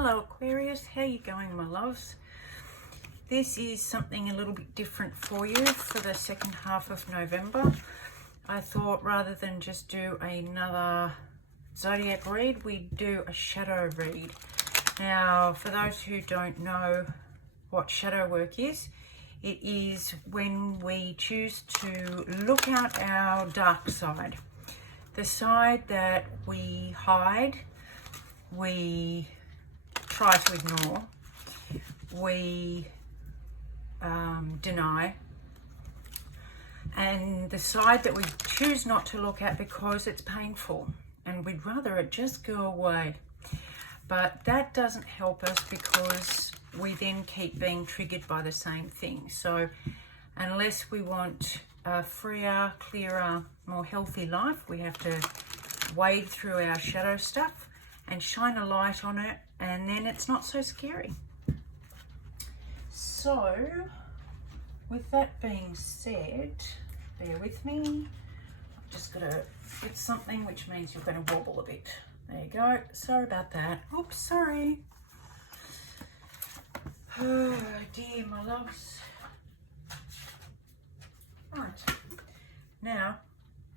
Hello Aquarius, how you going my loves? This is something a little bit different for you for the second half of November. I thought rather than just do another zodiac read, we'd do a shadow read. Now, for those who don't know what shadow work is, it is when we choose to look at our dark side. The side that we hide, we try to ignore, we deny, and the side that we choose not to look at because it's painful and we'd rather it just go away. But that doesn't help us because we then keep being triggered by the same thing. So unless we want a freer, clearer, more healthy life, we have to wade through our shadow stuff and shine a light on it, and then it's not so scary. So with that being said, bear with me. I'm just going to fit something, which means you're going to wobble a bit. There you go. Sorry about that. Oops, sorry. Oh dear, my loves. Right. Now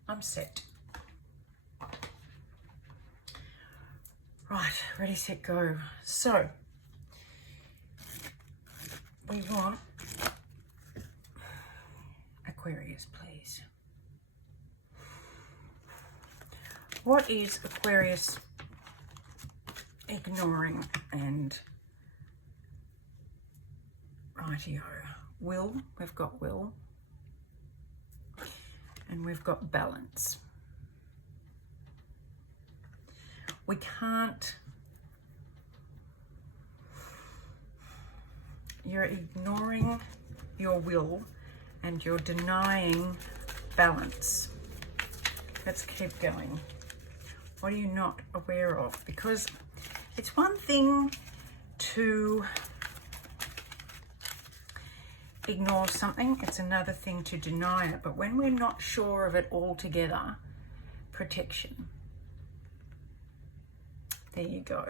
I'm set. Right, ready, set, go. So we want Aquarius, please. What is Aquarius ignoring? And rightio, will, we've got will, and we've got balance. We can't, you're ignoring your will and you're denying balance. Let's keep going. What are you not aware of? Because it's one thing to ignore something, it's another thing to deny it. But when we're not sure of it altogether, protection. There you go.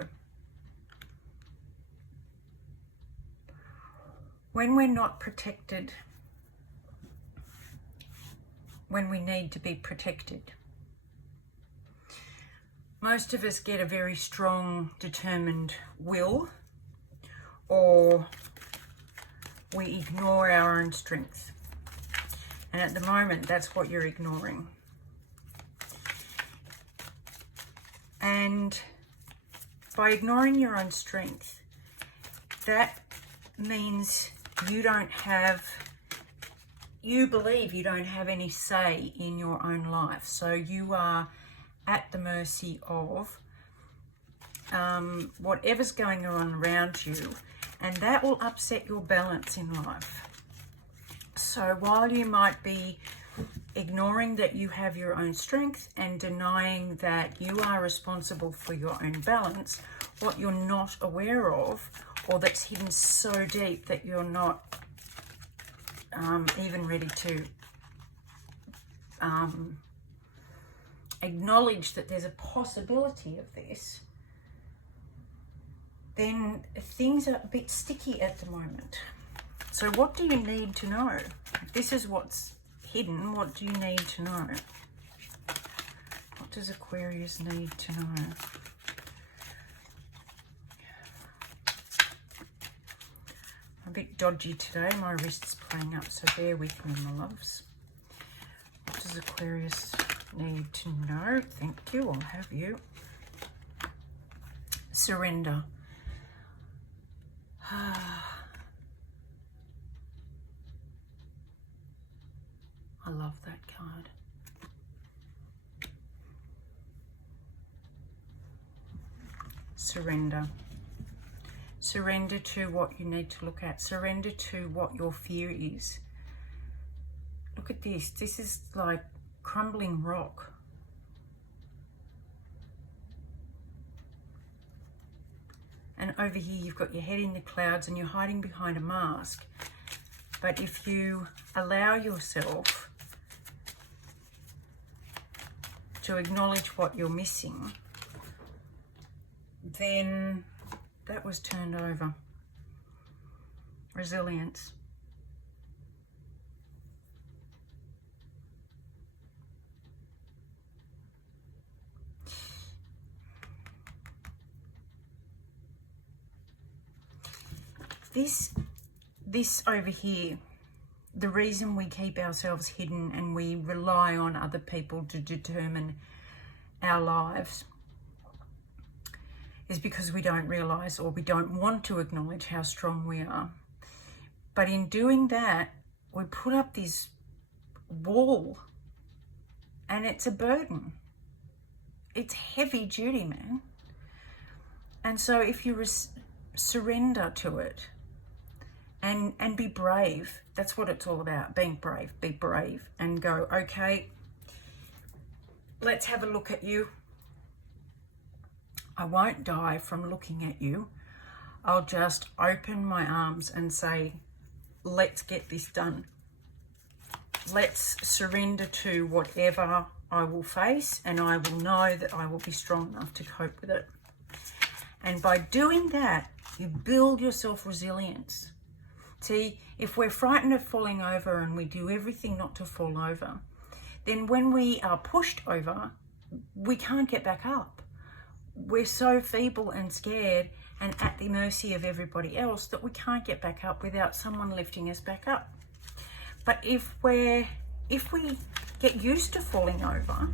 When we're not protected, when we need to be protected, most of us get a very strong, determined will, or we ignore our own strength. And at the moment, that's what you're ignoring. And by ignoring your own strength, that means you believe you don't have any say in your own life. So you are at the mercy of whatever's going on around you, and that will upset your balance in life. So while you might be ignoring that you have your own strength and denying that you are responsible for your own balance, what you're not aware of, or that's hidden so deep that you're not even ready to acknowledge that there's a possibility of this, then things are a bit sticky at the moment. So what do you need to know? If this is what's hidden, what do you need to know? What does Aquarius need to know? I'm a bit dodgy today. My wrist's playing up, so bear with me, my loves. What does Aquarius need to know? Thank you, I'll have you. Surrender. I love that card. Surrender. Surrender to what you need to look at. Surrender to what your fear is. Look at this. This is like crumbling rock. And over here you've got your head in the clouds and you're hiding behind a mask. But if you allow yourself to acknowledge what you're missing, then that was turned over. Resilience. This over here, the reason we keep ourselves hidden and we rely on other people to determine our lives is because we don't realize, or we don't want to acknowledge, how strong we are. But in doing that, we put up this wall, and it's a burden. It's heavy duty, man. And so if you surrender to it and be brave, that's what it's all about, being brave. Be brave and go, okay, let's have a look at you. I won't die from looking at you. I'll just open my arms and say, let's get this done. Let's surrender to whatever I will face, and I will know that I will be strong enough to cope with it. And by doing that, you build yourself resilience. See, if we're frightened of falling over and we do everything not to fall over, then when we are pushed over, we can't get back up. We're so feeble and scared and at the mercy of everybody else that we can't get back up without someone lifting us back up. But if we get used to falling over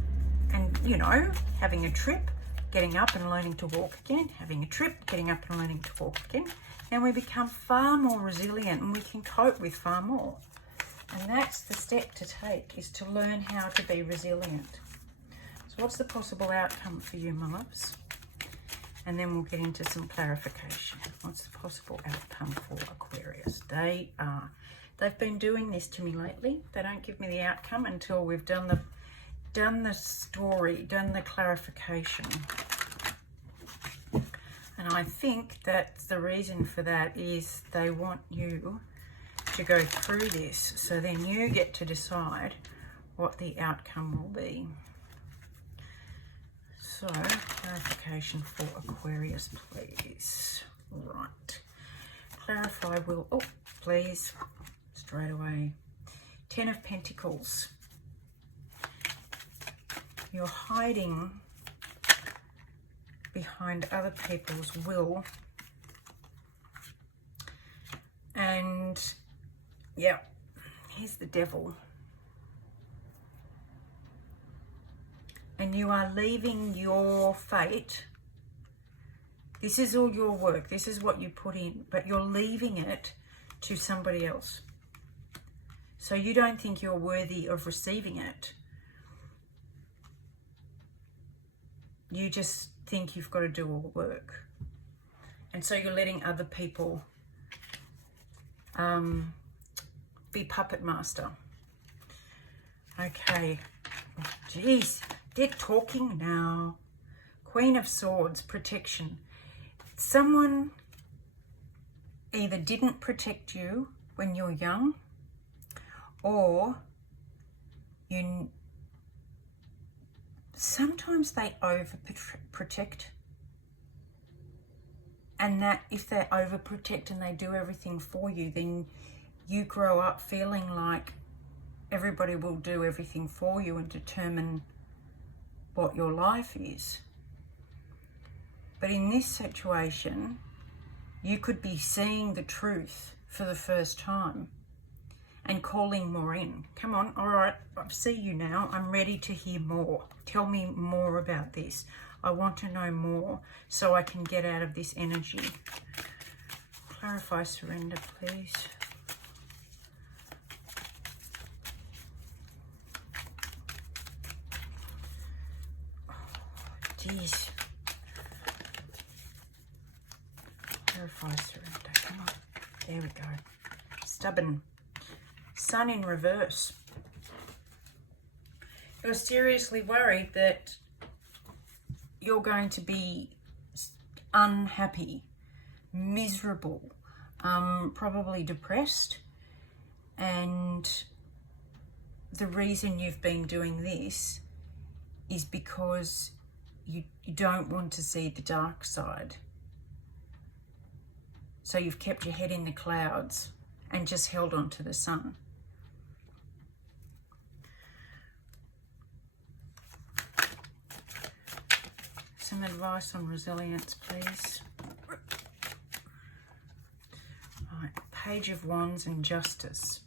and, you know, having a trip, getting up and learning to walk again, having a trip, getting up and learning to walk again, then we become far more resilient and we can cope with far more. And that's the step to take, is to learn how to be resilient. So what's the possible outcome for you, my loves? And then we'll get into some clarification. What's the possible outcome for Aquarius? They've been doing this to me lately. They don't give me the outcome until we've done the story, done the clarification. And I think that the reason for that is they want you to go through this, so then you get to decide what the outcome will be. So, clarification for Aquarius, please. Right. Clarify will, oh, please, straight away. 10 of Pentacles. You're hiding behind other people's will. And, yeah, here's the Devil. And you are leaving your fate. This is all your work. This is what you put in. But you're leaving it to somebody else. So you don't think you're worthy of receiving it. You just think you've got to do all the work. And so you're letting other people be puppet master. Okay. Jeez. They're talking now. Queen of Swords, protection. Someone either didn't protect you when you're young, or sometimes they overprotect. And that if they overprotect and they do everything for you, then you grow up feeling like everybody will do everything for you and determine what your life is. But in this situation, you could be seeing the truth for the first time and calling more in. Come on, all right, I see you now. I'm ready to hear more. Tell me more about this. I want to know more so I can get out of this energy. Clarify surrender, please. Jeez. Clarify surrender. Come on. There we go. Stubborn. Sun in reverse. You're seriously worried that you're going to be unhappy, miserable, probably depressed. And the reason you've been doing this is because you don't want to see the dark side. So you've kept your head in the clouds and just held on to the sun. Some advice on resilience, please. Right, Page of Wands and Justice.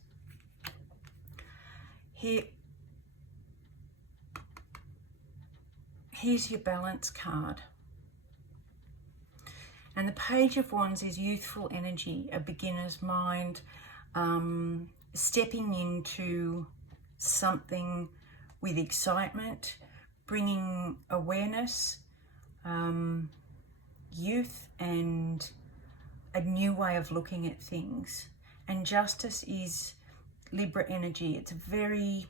Here's your Balance card. And the Page of Wands is youthful energy, a beginner's mind, stepping into something with excitement, bringing awareness, youth, and a new way of looking at things. And Justice is Libra energy. It's very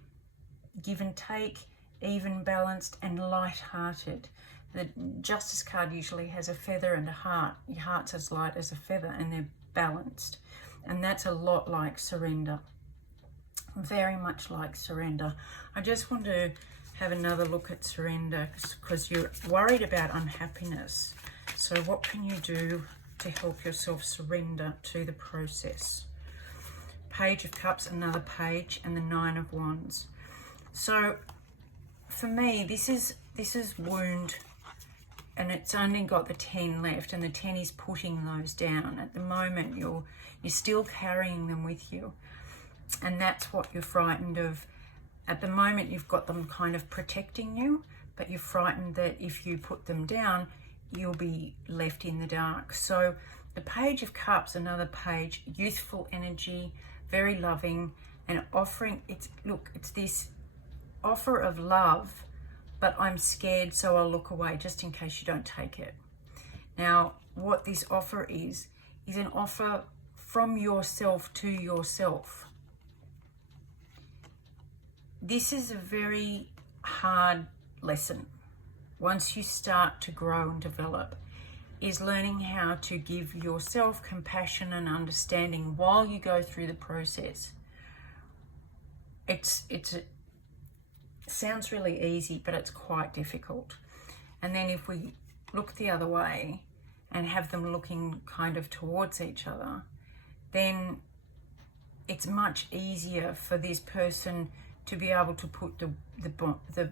give and take, even, balanced, and light-hearted. The Justice card usually has a feather and a heart. Your heart's as light as a feather, and they're balanced. And that's a lot like surrender. Very much like surrender. I just want to have another look at surrender because you're worried about unhappiness. So what can you do to help yourself surrender to the process? Page of Cups, another page, and the Nine of Wands. So for me, this is wound, and it's only got the 10 left, and the 10 is putting those down. At the moment, you're still carrying them with you, and that's what you're frightened of. At the moment, you've got them kind of protecting you, but you're frightened that if you put them down, you'll be left in the dark. So the Page of Cups, another page, youthful energy, very loving, and offering. It's this offer of love, but I'm scared, so I'll look away just in case you don't take it. Now, what this offer is an offer from yourself to yourself. This is a very hard lesson. Once you start to grow and develop, is learning how to give yourself compassion and understanding while you go through the process. It sounds really easy, but it's quite difficult. And then if we look the other way and have them looking kind of towards each other, then it's much easier for this person to be able to put the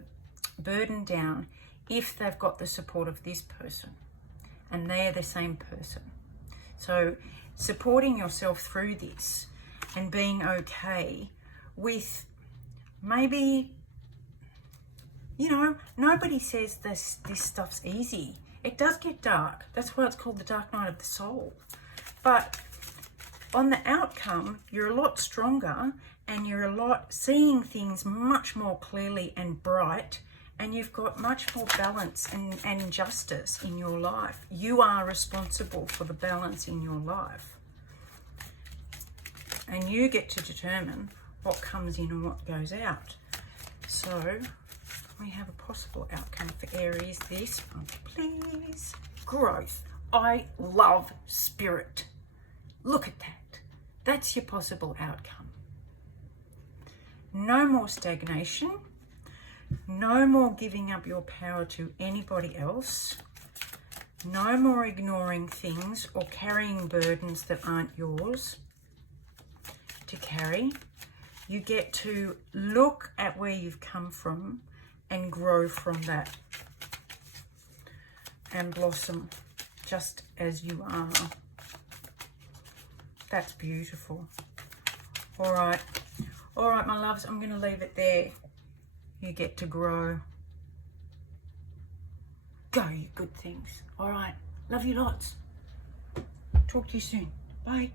burden down if they've got the support of this person and they're the same person. So supporting yourself through this and being okay with maybe, nobody says this stuff's easy. It does get dark. That's why it's called the dark night of the soul. But on the outcome, you're a lot stronger, and you're seeing things much more clearly and bright, and you've got much more balance and justice in your life. You are responsible for the balance in your life. And you get to determine what comes in and what goes out. So we have a possible outcome for Aries. This one, please. Growth. I love spirit. Look at that. That's your possible outcome. No more stagnation. No more giving up your power to anybody else. No more ignoring things or carrying burdens that aren't yours to carry. You get to look at where you've come from and grow from that and blossom just as you are. That's beautiful. All right, my loves, I'm going to leave it there. You get to grow. Go, you good things. All right, love you lots. Talk to you soon. Bye.